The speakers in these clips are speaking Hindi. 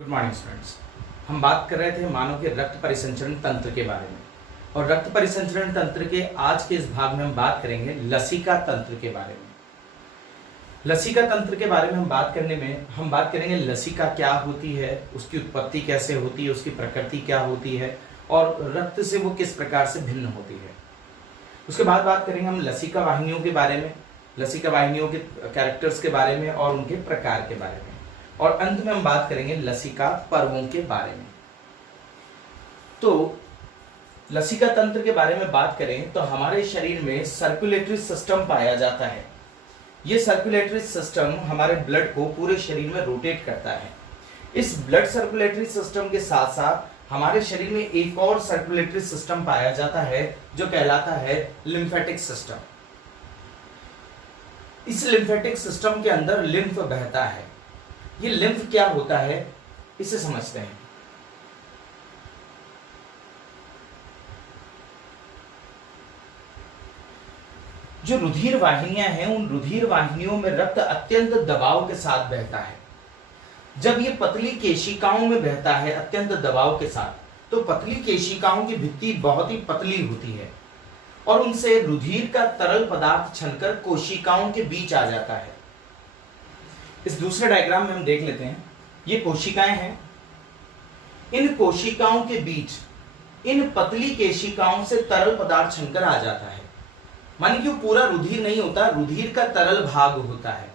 Good morning students. हम बात कर रहे थे मानव के रक्त परिसंचरण तंत्र के बारे में, और रक्त परिसंचरण तंत्र के आज के इस भाग में हम बात करेंगे लसिका तंत्र के बारे में। लसिका तंत्र के बारे में हम बात करेंगे लसिका क्या होती है, उसकी उत्पत्ति कैसे होती है, उसकी प्रकृति क्या होती है और रक्त से वो किस प्रकार से भिन्न होती है। उसके बाद बात करेंगे हम लसिका वाहिनियों के बारे में, लसिका वाहिनियों के कैरेक्टर्स के बारे में और उनके प्रकार के बारे में, और अंत में हम बात करेंगे लसिका पर्वों के बारे में। तो लसिका तंत्र के बारे में बात करें तो हमारे शरीर में सर्कुलेटरी सिस्टम पाया जाता है। ये सर्कुलेटरी सिस्टम हमारे ब्लड को पूरे शरीर में रोटेट करता है। इस ब्लड सर्कुलेटरी सिस्टम के साथ साथ हमारे शरीर में एक और सर्कुलेटरी सिस्टम पाया जाता है जो कहलाता है लिम्फेटिक सिस्टम। इस लिम्फेटिक सिस्टम के अंदर लिम्फ बहता है। ये लिम्फ क्या होता है इसे समझते हैं। जो रुधिर वाहिनियां हैं, उन रुधिर वाहिनियों में रक्त अत्यंत दबाव के साथ बहता है। जब ये पतली केशिकाओं में बहता है अत्यंत दबाव के साथ, तो पतली केशिकाओं की भित्ति बहुत ही पतली होती है और उनसे रुधिर का तरल पदार्थ छनकर कोशिकाओं के बीच आ जाता है। इस दूसरे डायग्राम में हम देख लेते हैं। ये कोशिकाएं हैं। इन कोशिकाओं के बीच इन पतली केशिकाओं से तरल पदार्थ छनकर आ जाता है। मानिए कि वो पूरा रुधिर नहीं होता, रुधिर का तरल भाग होता है।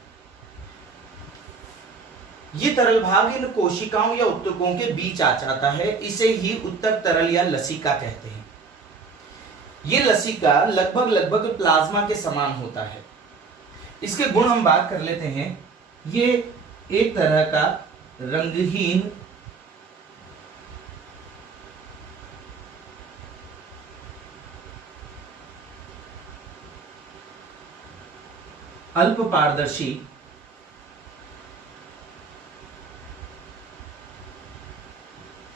ये तरल भाग इन कोशिकाओं या उत्तकों के बीच आ जाता है। इसे ही उत्तक तरल या लसिका कहते हैं। ये लसिका लगभग प्लाज्मा के समान होता है। इसके गुण हम बात कर लेते हैं। ये एक तरह का रंगहीन अल्प पारदर्शी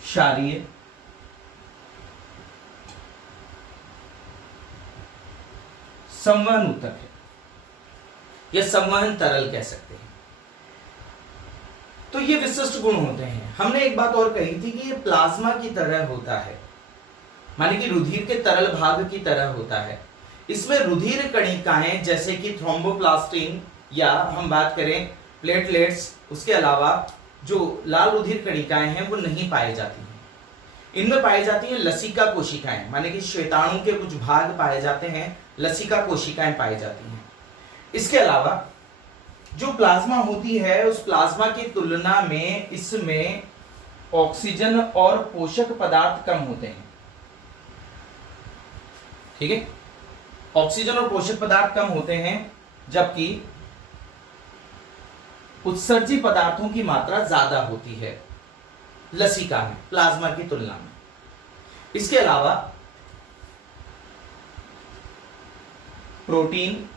क्षारीय संवहन ऊतक है या संवहन तरल कह सकते हैं। तो ये विशिष्ट गुण होते हैं। हमने एक बात और कही थी कि ये प्लाज्मा की तरह होता है, माने कि रुधिर के तरल भाग की तरह होता है। इसमें रुधिर कणिकाएं जैसे कि थ्रोम्बोप्लास्टिन या हम बात करें प्लेटलेट्स, उसके अलावा जो लाल रुधिर कणिकाएं हैं वो नहीं पाई जाती हैं। इनमें पाई जाती हैं लसिका कोशिकाएं, माने कि श्वेताणु के कुछ भाग पाए जाते हैं, लसिका कोशिकाएं पाई जाती हैं। इसके अलावा जो प्लाज्मा होती है उस प्लाज्मा की तुलना में इसमें ऑक्सीजन और पोषक पदार्थ कम होते हैं। ठीक है, ऑक्सीजन और पोषक पदार्थ कम होते हैं, जबकि उत्सर्जी पदार्थों की मात्रा ज्यादा होती है लसिका में प्लाज्मा की तुलना में। इसके अलावा प्रोटीन,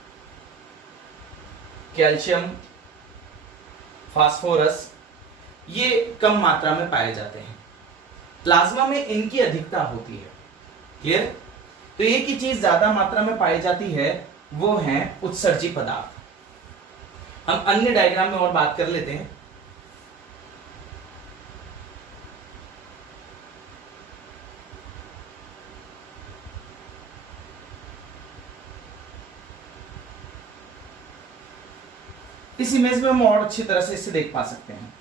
कैल्शियम, फास्फोरस ये कम मात्रा में पाए जाते हैं। प्लाज्मा में इनकी अधिकता होती है। क्लियर? तो एक ही चीज ज्यादा मात्रा में पाई जाती है, वो है उत्सर्जी पदार्थ। हम अन्य डायग्राम में और बात कर लेते हैं। इस इमेज में हम और अच्छी तरह से इसे देख पा सकते हैं।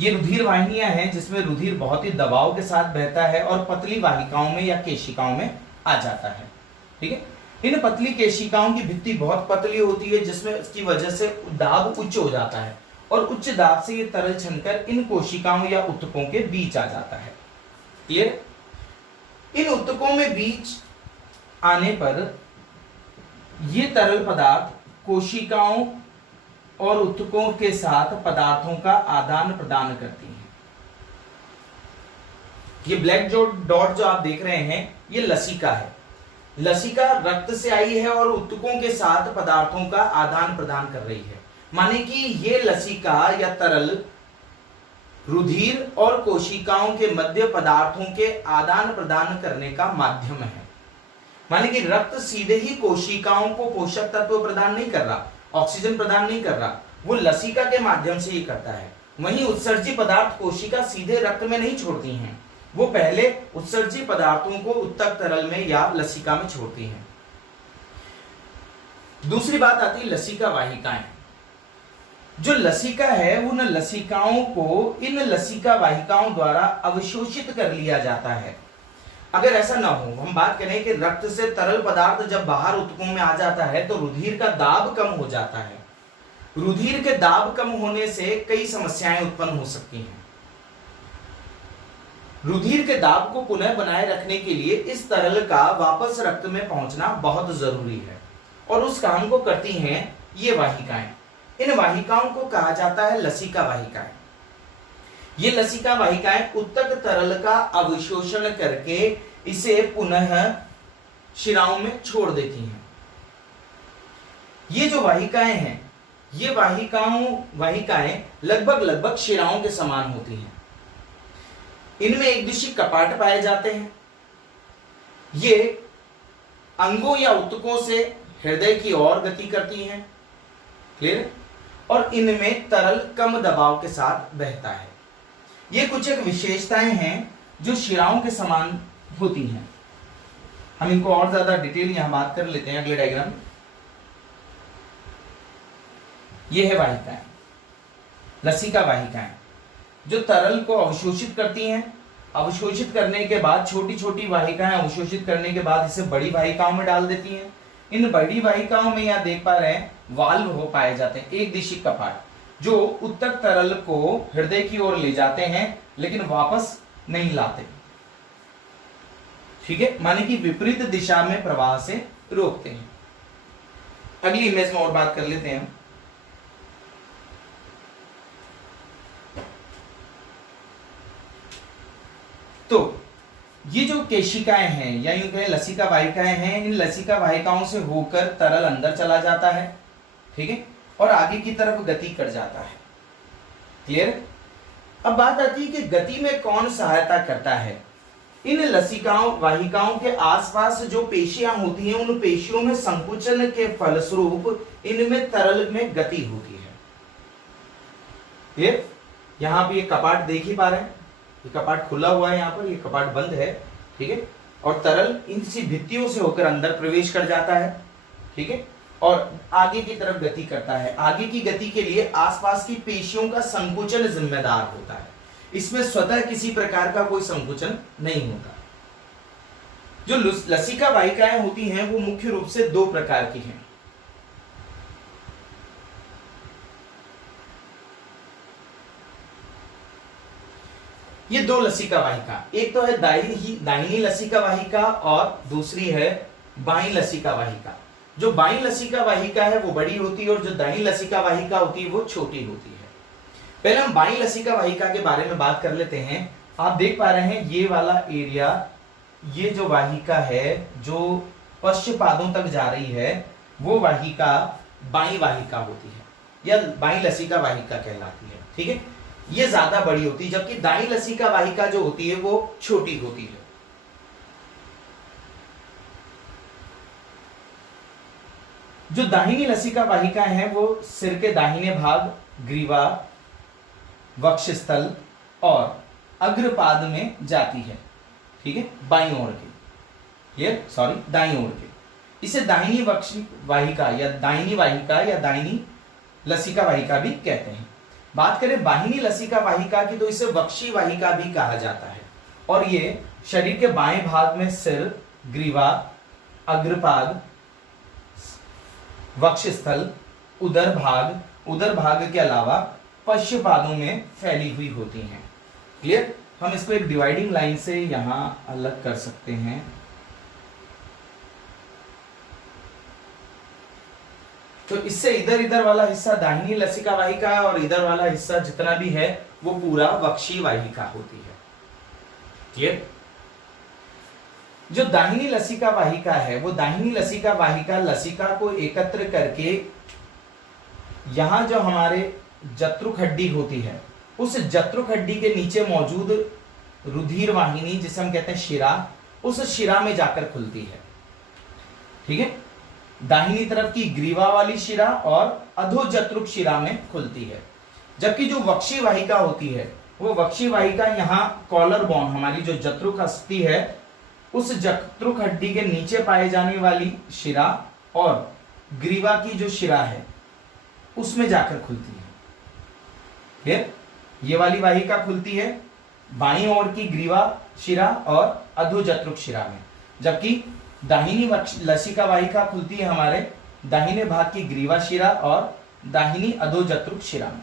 ये रुधिर वाहिनियां हैं जिसमें रुधिर बहुत ही दबाव के साथ बहता है और पतली वाहिकाओं में या केशिकाओं में आ जाता है। ठीक है, इन पतली केशिकाओं की भित्ति बहुत पतली होती है जिसमें इसकी वजह से दाब उच्च हो जाता है और उच्च दाब से ये तरल छनकर इन कोशिकाओं या उत्तकों के बीच आ जाता है। क्लियर? इन उत्तकों में बीच आने पर ये तरल पदार्थ कोशिकाओं और उत्तकों के साथ पदार्थों का आदान प्रदान करती हैं। ये ब्लैक डॉट जो आप देख रहे हैं ये लसिका है। लसिका रक्त से आई है और उत्तकों के साथ पदार्थों का आदान प्रदान कर रही है। माने कि ये लसिका या तरल रुधिर और कोशिकाओं के मध्य पदार्थों के आदान प्रदान करने का माध्यम है। माने कि रक्त सीधे ही कोशिकाओं को पोषक तत्व प्रदान नहीं कर रहा, ऑक्सीजन प्रदान नहीं कर रहा, वो लसिका के माध्यम से ही करता है। वहीं उत्सर्जी पदार्थ कोशिका सीधे रक्त में नहीं छोड़ती हैं, वो पहले उत्सर्जी पदार्थों को उत्तक तरल में या लसिका में छोड़ती हैं। दूसरी बात आती है लसिका वाहिकाएं। जो लसिका है उन लसिकाओं को इन लसिका वाहिकाओं द्वारा अवशोषित कर लिया जाता है। अगर ऐसा ना हो, हम बात करें कि रक्त से तरल पदार्थ जब बाहर ऊतकों में आ जाता है तो रुधिर का दाब कम हो जाता है। रुधिर के दाब कम होने से कई समस्याएं उत्पन्न हो सकती हैं। रुधिर के दाब को पुनः बनाए रखने के लिए इस तरल का वापस रक्त में पहुंचना बहुत जरूरी है और उस काम को करती हैं ये वाहिकाएं। इन वाहिकाओं को कहा जाता है लसिका वाहिकाएं। ये लसिका वाहिकाएं उत्तक तरल का अवशोषण करके इसे पुनः शिराओं में छोड़ देती हैं। ये जो वाहिकाएं हैं, ये वाहिकाएं लगभग शिराओं के समान होती हैं। इनमें एक दिशी कपाट पाए जाते हैं। ये अंगों या ऊतकों से हृदय की ओर गति करती हैं। क्लियर? और इनमें तरल कम दबाव के साथ बहता है। ये कुछ एक विशेषताएं हैं जो शिराओं के समान होती हैं। हम इनको और ज्यादा डिटेल यहां बात कर लेते हैं अगले डायग्राम में। ये है वाहिकाएं, लसिका वाहिकाएं, जो तरल को अवशोषित करती हैं। अवशोषित करने के बाद छोटी छोटी वाहिकाएं अवशोषित करने के बाद इसे बड़ी वाहिकाओं में डाल देती हैं। इन बड़ी वाहिकाओं में यहां देख पा रहे हैं वाल्व हो पाए जाते हैं, एक दिशी कपाट जो उत्तक तरल को हृदय की ओर ले जाते हैं लेकिन वापस नहीं लाते। ठीक है, माने कि विपरीत दिशा में प्रवाह से रोकते हैं। अगली इमेज में और बात कर लेते हैं। तो ये जो केशिकाएं हैं या यूं कहें लसिका वाहिकाएं हैं, इन लसिका वाहिकाओं से होकर तरल अंदर चला जाता है। ठीक है, और आगे की तरफ गति कर जाता है। क्लियर? अब बात आती है कि गति में कौन सहायता करता है। इन लसिकाओं वाहिकाओं के आसपास जो पेशियां होती हैं, उन पेशियों में संकुचन के फलस्वरूप इनमें तरल में गति होती है। क्लियर? यहां भी ये कपाट देख ही पा रहे हैं, ये कपाट खुला हुआ है, यहाँ पर ये कपाट बंद है। ठीक है, और तरल इनसी भित्तियों से होकर अंदर प्रवेश कर जाता है। ठीक है, और आगे की तरफ गति करता है। आगे की गति के लिए आसपास की पेशियों का संकुचन जिम्मेदार होता है। इसमें स्वतः किसी प्रकार का कोई संकुचन नहीं होता। जो लसिका वाहिकाएं होती हैं वो मुख्य रूप से दो प्रकार की हैं। ये दो लसिका वाहिका, एक तो है दाहिनी लसिका वाहिका और दूसरी है बाईं लसिका वाहिका। जो बाईं लसिका वाहिका है वो बड़ी होती है और जो दाहिनी लसिका वाहिका होती है वो छोटी होती है। पहले हम बाईं लसिका वाहिका के बारे में बात कर लेते हैं। आप देख पा रहे हैं ये वाला एरिया, ये जो वाहिका है जो पश्चपादों तक जा रही है वो वाहिका बाईं वाहिका होती है या बाईं लसिका वाहिका कहलाती है। ठीक है, ये ज्यादा बड़ी होती है, जबकि दाईं लसिका वाहिका जो होती है वो छोटी होती है। जो दाहिनी लसिका वाहिका है वो सिर के दाहिने भाग, ग्रीवा, वक्षस्थल और अग्रपाद में जाती है। ठीक है, बाईं ओर के, ये सॉरी दाईं ओर के। इसे दाहिनी वाहिका या दाहिनी लसिका वाहिका भी कहते हैं। बात करें बाहिनी लसिका वाहिका की तो इसे वक्षी वाहिका भी कहा जाता है और ये शरीर के बाएं भाग में सिर, ग्रीवा, अग्रपाद, वक्षस्थल, उदर भाग के अलावा पश्चपादों में फैली हुई होती हैं। क्लियर? हम इसको एक डिवाइडिंग लाइन से यहां अलग कर सकते हैं। तो इससे इधर वाला हिस्सा दाहिनी लसिका वाहिका और इधर वाला हिस्सा जितना भी है वो पूरा वक्षी वाहिका होती है। क्लियर? जो दाहिनी लसिका वाहिका है वो दाहिनी लसिका वाहिका लसिका को एकत्र करके यहां जो हमारे जत्रुक हड्डी होती है उस जत्रुक हड्डी के नीचे मौजूद रुधिर वाहिनी जिसे हम कहते हैं शिरा, उस शिरा में जाकर खुलती है। ठीक है, दाहिनी तरफ की ग्रीवा वाली शिरा और अधोजत्रुक शिरा में खुलती है। जबकि जो वक्षी वाहिका होती है वो वक्षी वाहिका यहाँ कॉलर बोन, हमारी जो जत्रुक अस्थि है उस जत्रुक हड्डी के नीचे पाए जाने वाली शिरा और ग्रीवा की जो शिरा है उसमें जाकर खुलती है। क्लियर? ये वाली वाहिका खुलती है बाईं ओर की ग्रीवा शिरा और अधोजत्रुक शिरा में, जबकि दाहिनी लसिका वाहिका खुलती है हमारे दाहिने भाग की ग्रीवा शिरा और दाहिनी अधोजत्रुक शिरा में।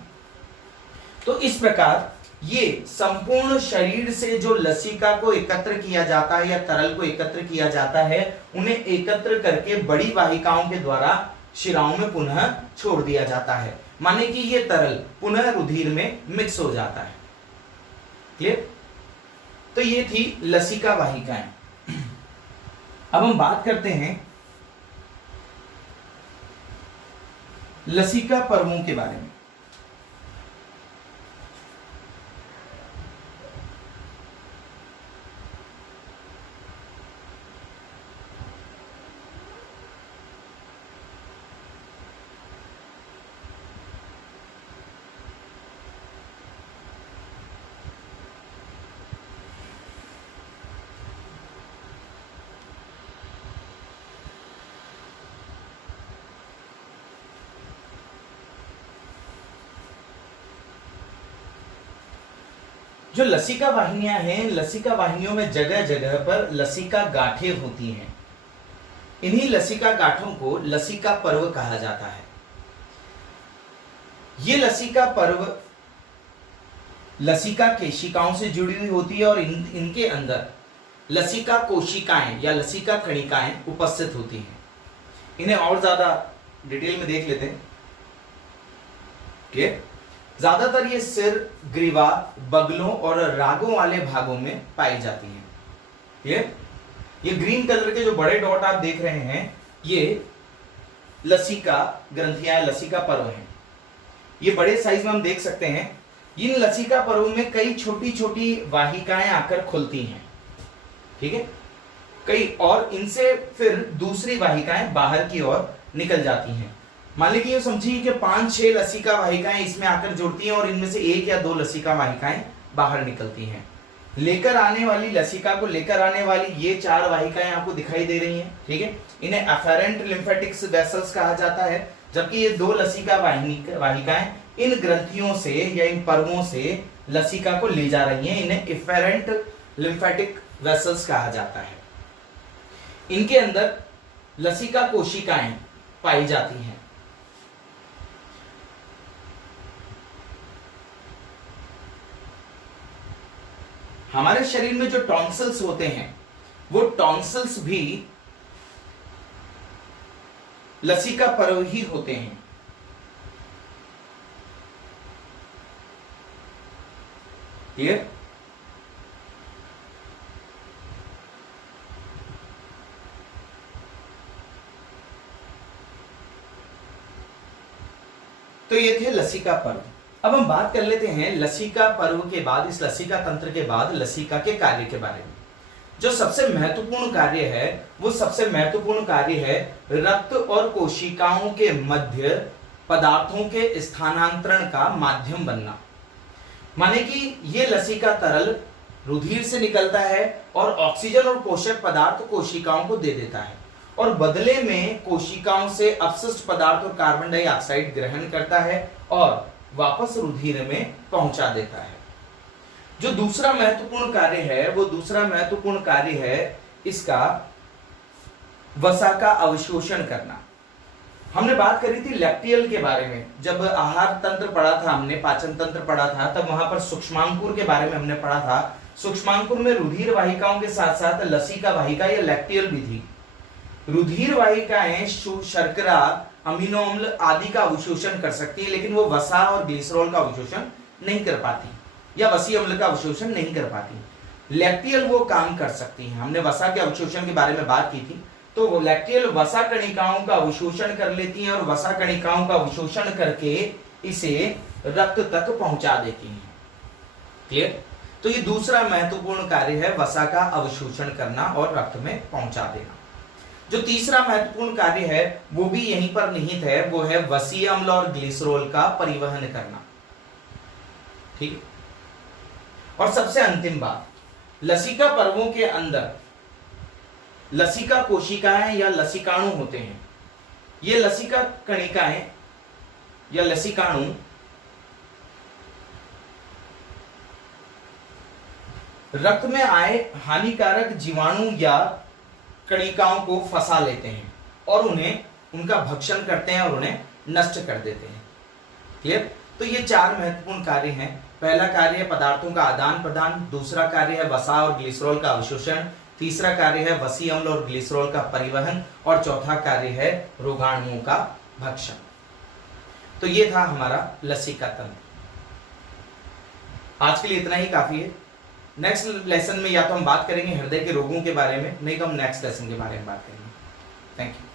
तो इस प्रकार ये संपूर्ण शरीर से जो लसिका को एकत्र किया जाता है या तरल को एकत्र किया जाता है, उन्हें एकत्र करके बड़ी वाहिकाओं के द्वारा शिराओं में पुनः छोड़ दिया जाता है, माने कि ये तरल पुनः रुधिर में मिक्स हो जाता है। क्लियर? तो ये थी लसिका वाहिकाएं। अब हम बात करते हैं लसिका पर्वों के बारे में। जो लसिका वाहिनियां हैं, लसिका वाहिनियों में जगह जगह पर लसिका गांठें होती हैं। इन्हीं लसिका गांठों को लसिका पर्व कहा जाता है। ये लसिका पर्व लसिका केशिकाओं से जुड़ी हुई होती है और इनके अंदर लसिका कोशिकाएं या लसिका कणिकाएं उपस्थित होती हैं। इन्हें और ज्यादा डिटेल में देख लेते हैं। क्लियर? ज्यादातर ये सिर, ग्रीवा, बगलों और रागों वाले भागों में पाई जाती हैं। क्लियर? ये ग्रीन कलर के जो बड़े डॉट आप देख रहे हैं ये लसिका ग्रंथियां, लसिका पर्व हैं। ये बड़े साइज में हम देख सकते हैं। इन लसिका पर्वों में कई छोटी छोटी वाहिकाएं आकर खुलती हैं। ठीक है? कई और इनसे फिर दूसरी वाहिकाएं बाहर की ओर निकल जाती हैं। मान लीजिए ये समझिए कि 5-6 लसिका वाहिकाएं इसमें आकर जुड़ती हैं और इनमें से 1 या 2 लसिका वाहिकाएं बाहर निकलती हैं। लेकर आने वाली लसिका को लेकर आने वाली ये 4 वाहिकाएं आपको दिखाई दे रही हैं। ठीक है? इन्हें अफेरेंट लिम्फेटिक्स वेसल्स कहा जाता है। जबकि ये 2 लसिका वाहिकाएं इन ग्रंथियों से या इन पर्वों से लसिका को ले जा रही हैं। इन्हें इफेरेंट लिम्फेटिक वेसल्स कहा जाता है। इनके अंदर लसिका कोशिकाएं पाई जाती हैं। हमारे शरीर में जो टॉन्सिल्स होते हैं वो टॉन्सिल्स भी लसिका पर्व ही होते हैं। क्लियर? तो ये थे लसिका पर्व। अब हम बात कर लेते हैं लसिका पर्व के बाद, इस लसिका तंत्र के बाद लसिका के कार्य के बारे में। जो सबसे महत्वपूर्ण कार्य है वो सबसे महत्वपूर्ण कार्य है रक्त और कोशिकाओं के मध्य पदार्थों के स्थानांतरण का माध्यम बनना। माने कि ये लसिका तरल रुधिर से निकलता है और ऑक्सीजन और पोषक पदार्थ कोशिकाओं को दे देता है और बदले में कोशिकाओं से अपशिष्ट पदार्थ और कार्बन डाइऑक्साइड ग्रहण करता है और वापस रुधिर में पहुंचा देता है। जो दूसरा महत्वपूर्ण कार्य है वो दूसरा महत्वपूर्ण कार्य है इसका वसा का अवशोषण करना। हमने बात करी थी लैक्टियल के बारे में, जब आहार तंत्र पढ़ा था हमने, पाचन तंत्र पढ़ा था, तब वहां पर सूक्ष्मांकुर के बारे में हमने पढ़ा था। सूक्ष्मांकुर में रुधिर वाहिकाओं के साथ साथ लसिका वाहिका या लैक्टियल भी थी। रुधिर वाहिकाएं शर्करा, अमीनो अम्ल आदि का अवशोषण कर सकती है, लेकिन वो वसा और ग्लिसरॉल का अवशोषण नहीं कर पाती या वसी अम्ल का अवशोषण नहीं कर पाती। लैक्टियल वो काम कर सकती हैं। हमने वसा के अवशोषण के बारे में बात की थी। तो वो लैक्टियल वसा कणिकाओं का अवशोषण कर लेती हैं और वसा कणिकाओं का अवशोषण करके इसे रक्त तक पहुंचा देती हैं। क्लियर? तो ये दूसरा महत्वपूर्ण कार्य है वसा का अवशोषण करना और रक्त में पहुंचा देना। जो तीसरा महत्वपूर्ण कार्य है वो भी यहीं पर निहित है, वो है वसीय अम्ल और ग्लिसरॉल का परिवहन करना। ठीक। और सबसे अंतिम बात, लसिका पर्वों के अंदर लसिका कोशिकाएं या लसिकाणु होते हैं। ये लसिका कणिकाएं या लसिकाणु रक्त में आए हानिकारक जीवाणु या कणिकाओं को फंसा लेते हैं और उन्हें उनका भक्षण करते हैं और उन्हें नष्ट कर देते हैं। क्लियर? तो ये चार महत्वपूर्ण कार्य हैं। पहला कार्य है पदार्थों का आदान प्रदान, दूसरा कार्य है वसा और ग्लिसरॉल का अवशोषण, तीसरा कार्य है वसीय अम्ल और ग्लिसरॉल का परिवहन और चौथा कार्य है रोगाणुओं का भक्षण। तो ये था हमारा लसिका तंत्र। आज के लिए इतना ही काफी है। नेक्स्ट लेसन में या तो हम बात करेंगे हृदय के रोगों के बारे में, नहीं तो हम नेक्स्ट लेसन के बारे में बात करेंगे। Thank you.